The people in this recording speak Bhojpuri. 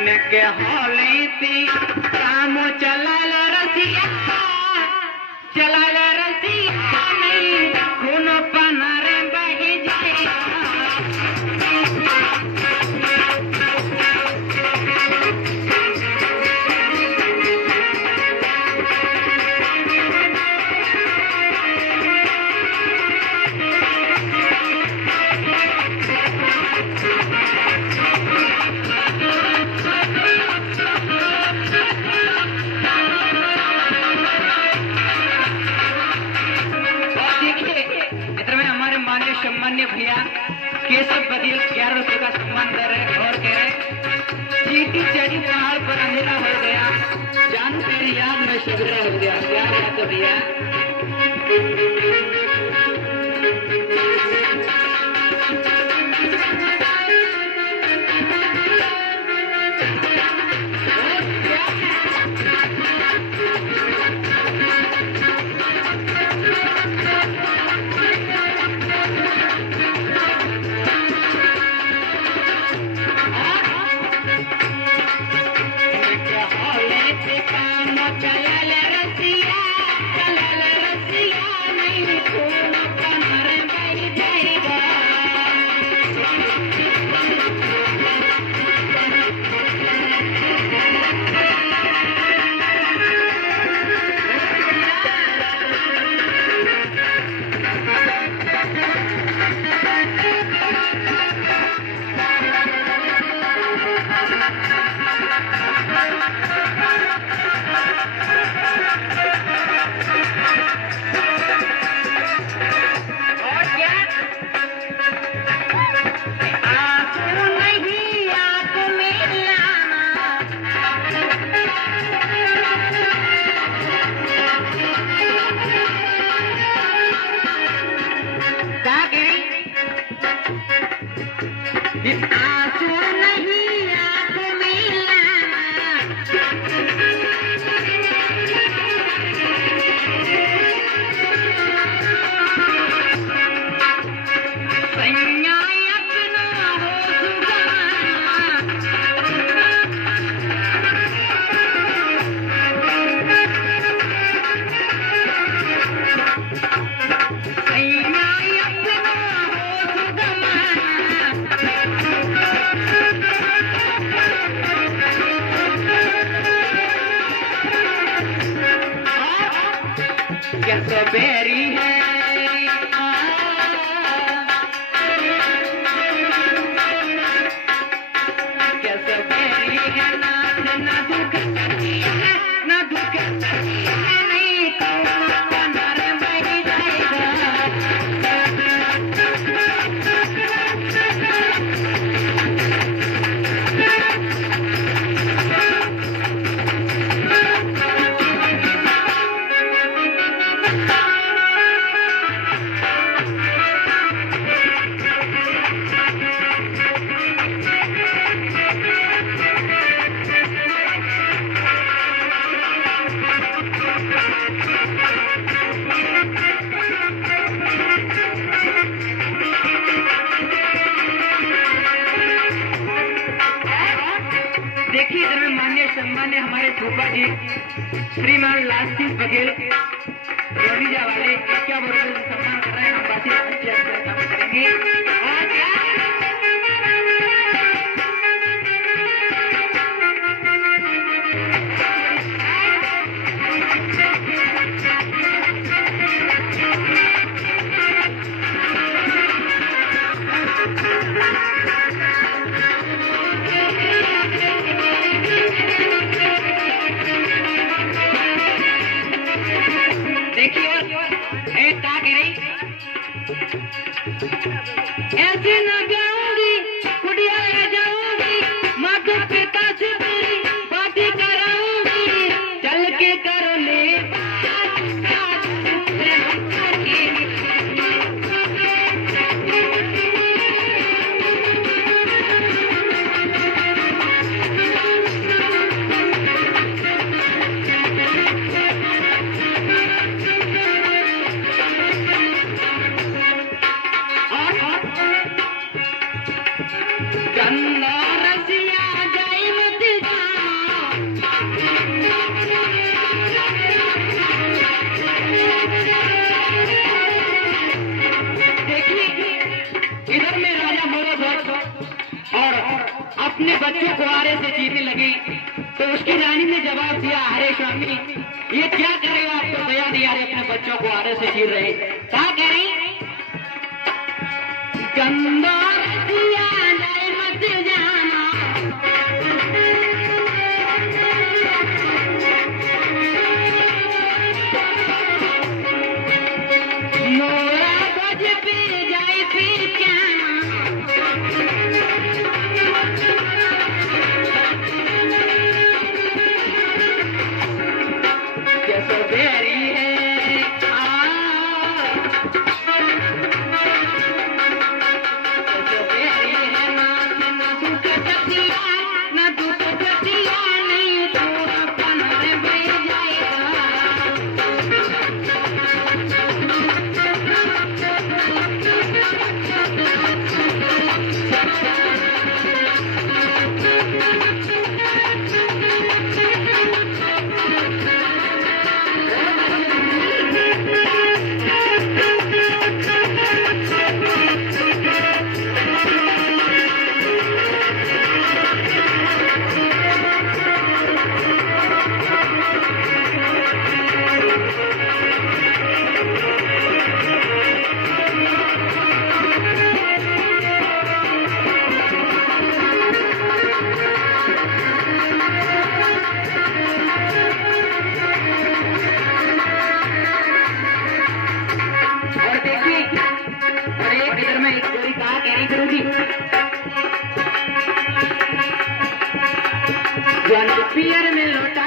उनके होली थी काम चलाल रसिया नहीं खून पनारे बही जाएगा। सम्मान्य भैया केशव बघेल 11 रुपए का सम्मान कर रहे और कह रहे चीटी चढ़ी पहाड़ पर अंधेरा हो गया, जान तेरी याद में शिवरा हो गया। क्या बात है भैया। बेरी है कैसे बेरी है ना दुख ना दुख नहीं पनारे बही जाएगा। देखिए इधर में माननीय सम्मान्य हमारे फूफा जी श्रीमान लाल सिंह बघेल रोनीजा वाले क्या बोल सम्मान कर रहे हैं। हम बातें अच्छे अच्छे काम करेंगे। देखिए अपने बच्चों को आरे से चीरने लगी। तो उसकी रानी ने जवाब दिया, अरे स्वामी ये क्या करे, आपको दया नहीं आ रही, अपने बच्चों को आरे से चीर रहे। क्या कह रही, गंदा दिया जाए मत जाना, मोरा बज पे जाए फिर क्या, कैसे बेरी है पियर में लोटा